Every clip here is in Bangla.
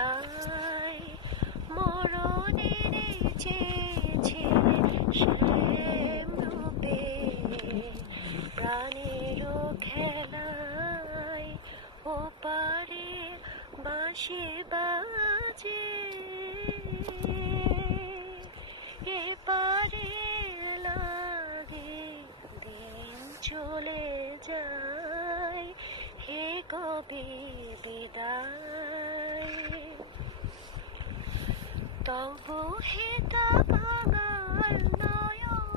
বিদায় মরণের চেয়েছিলে শ্যাম রূপে প্রাণের খেলায় ওপারে বাঁশি বাজে এপারে লাগে দিন চলে যায় হে কবি বিদায় তবু হে তাকার নয়ন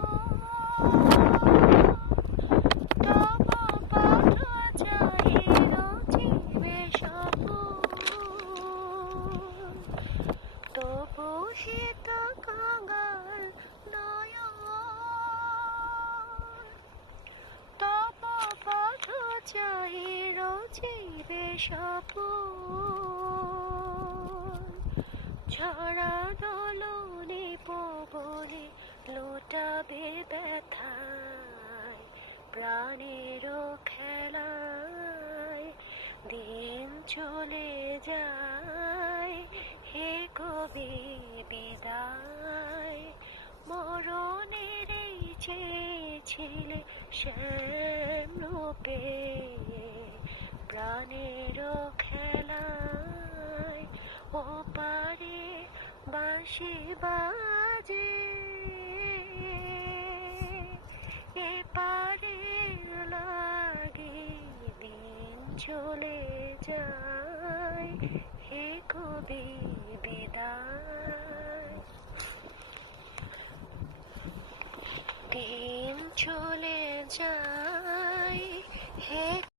তবু পথ চাহিল চিবে স্বপন তবু হে তাকার নয়ন তবু পথ চাহিল চিবে স্বপন ঝরা দোলনে পবনে লোটাবে ব্যথায় প্রাণের খেলায় দিন চলে যায় হে কবি বিদায় মরণের চেয়েছিলে শ্যাম রূপে প্রাণের খেলায় ওপারে বাঁশি বাজে এপারে লাগে দিন চলে যায় হে কবি বিদায় দিন চলে যায় হে